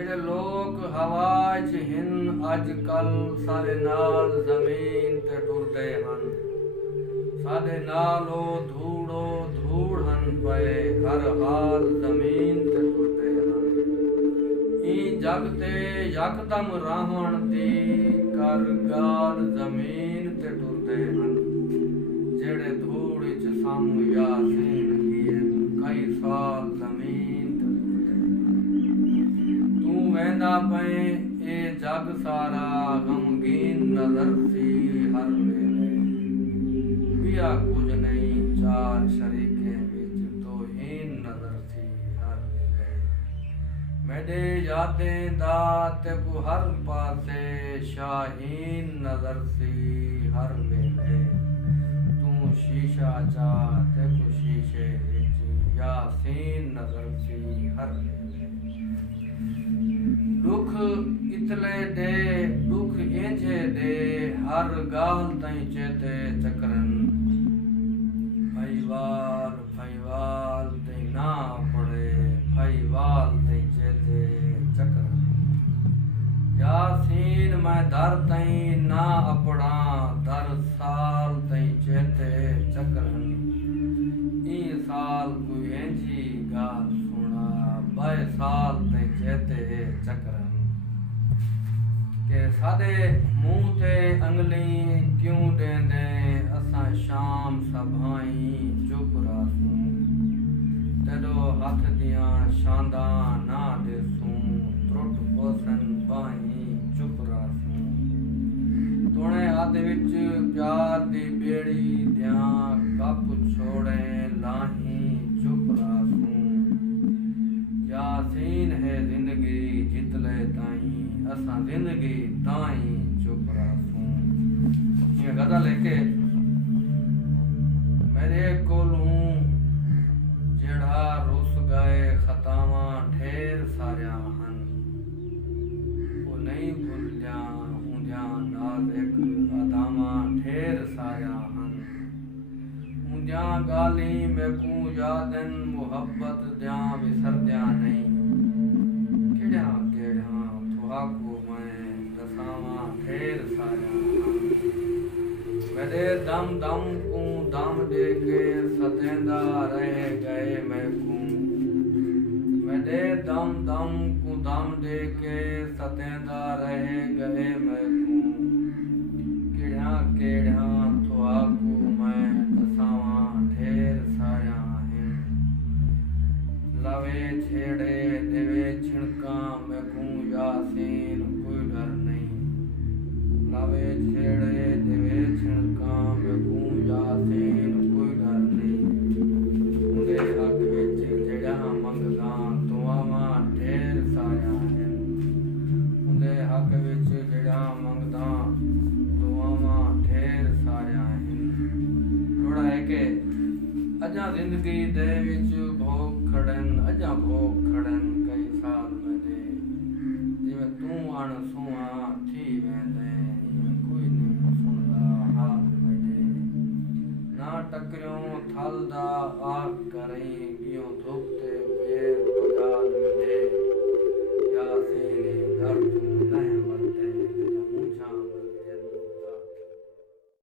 ਜਿਹੜੇ ਲੋਕ ਹਵਾ 'ਚ ਹਨ ਅੱਜ ਕੱਲ ਸਾਡੇ ਨਾਲ ਜ਼ਮੀਨ ਤੇ ਟੁਰਦੇ ਹਨ। ਸਾਡੇ ਨਾਲ ਉਹ ਧੂੜੋ ਧੂੜ ਹਨ ਪਏ ਹਰ ਹਾਲ ਜ਼ਮੀਨ ਤੇ ਟੁਰਦੇ ਹਨ। ਇਹ ਜਗ ਤੇ ਯਕਦਮ ਰਾਵਣ ਦੀ ਕਰ ਗਾਲ ਜ਼ਮੀਨ ਤੇ ਟੁਰਦੇ ਹਨ। ਜਿਹੜੇ ਧੂੜ 'ਚ ਸਾਨੂੰ ਯਾਸੀਨ ਕੀਏ ਕਈ ਸਾਲ ਜ਼ਮੀਨ ਤੇ ਟੁਰਦੇ ਹਨ। ਤੂੰ ਵਹਿੰਦਾ ਪਏ ਇਹ ਜਗ ਸਾਰਾ ਗਮਗੀਨ ਨਜ਼ਰ ਸੀ ਹਰ ਵੇਲੇ। ਪਿਆ ਕੁਝ ਨਹੀਂ ਚਾਰ ਸ਼ਰੀਕੇ ਵਿੱਚ ਤੋਹੀਨ ਨਜ਼ਰ ਸੀ ਹਰ ਵੇਲੇ। ਮੇਰੇ ਯਾਦੇ ਦਾ ਤੇ ਕੋ ਹਰ ਪਾਸੇ ਸ਼ਾਹੀਨ ਨਜ਼ਰ ਸੀ ਹਰ ਵੇਲੇ। ਤੂੰ ਸ਼ੀਸ਼ਾ ਚਾਹ ਤੇ ਕੋ ਸ਼ੀਸ਼ੇ ਵਿੱਚ ਯਾਸੀਨ ਨਜ਼ਰ ਸੀ ਹਰ ਵੇਲੇ। ਦੁੱਖ ਇਤਲੇ ਦੇ ਦੁੱਖ ਇੰਝੇ ਦੇ ਹਰ ਗਾਲ ਤਾਈਂ ਚੇਤੇ ਚੱਕਰਨ। ਫਾਈਵਾਲ ਤੇ ਨਾ ਪੜੇ ਫਾਈਵਾਲ ਤੇ ਚੇਤੇ ਚੱਕਰਨ। ਯਾਸੀਨ ਮੈਂ ਦਰ ਤਈ ਨਾ ਅਪੜਾ ਦਰ ਸਾਲ ਤਈ ਚੇਤੇ ਚੱਕਰਨ। ਇਹ ਸਾਲ ਕੋਈ ਇੰਜੀ ਗਾਲ ਸੁਣਾ ਬਾਏ ਸਾਲ ਤੇ ਚੇਤੇ ਚੱਕਰਨ। ਕਿ ਸਾਡੇ ਮੂੰਹ ਤੇ ਅੰਗਲੀ ਕਿਉਂ ਦੇਂਦੇ ਅਸਾਂ ਸ਼ਾਮ ਸਭਾਈ ਚੁੱਪ ਰਾਸੂੰ। ਤੇਰੋ ਹੱਥ ਦੀਆਂ ਸ਼ਾਂਦਾਂ ਨਾ ਦੇਸੂੰ ਤਰੁੱਟ ਪੋਸਨ ਬਾਈ ਚੁੱਪ ਰਾਸੂੰ। ਤੋਣੇ ਹੱਥ ਵਿੱਚ ਪਿਆਰ ਦੀ ਬੇੜੀ ਦਿਆਂ ਕੱਪ ਛੋੜੇ ਲਾਹੀਂ ਚੁੱਪ ਰਾਸੂੰ। यासीन है जिंदगी जितले ताई असा जिंदगी ताई चुप रासूं। ये गदा लेके मेरे कोलों जेड़ा रुस गए खतावां ढेर सारिया हन। वो नहीं भुलिया उंदिया नाज़िक अदावां ढेर सारिया हन। उंदिया गाली मैकू यादन मुहब्बत द्या विसरद्या नहीं। केड़ा केड़ा तुहाको मैं दसावां ढेर सारिया हन। मेरे दम दम को दम दे के सतेंदा रह गए मैकू। मेरे दम दम को दम दे के सतेंदा रह गए मैकू। केड़ा केड़ा तुहाको मैं दसावां ढेर सारिया हैं। लवे छेड़े देवे छिड़का मैकू यासीन कोई डर नहीं। लवे छेड़े देवे छिड़का मैकू यासीन कोई डर नहीं। उदे हक विच जेड़ा मंगदा दुआवां ढेर सारिया हैं। उदे हक विच जेड़ा मंगदा दुआवां ढेर सारिया हैं। थोड़ा है कि अजा जिंदगी दे विच भोग खड़न अजा भोग खड़न कई साल मेरे। जिवें तू अण सुआ थी वेंदे इवें कोई नहीं सुनदा हाल मेरे। ना टकरियों थल दा आग करई गियों धुप ते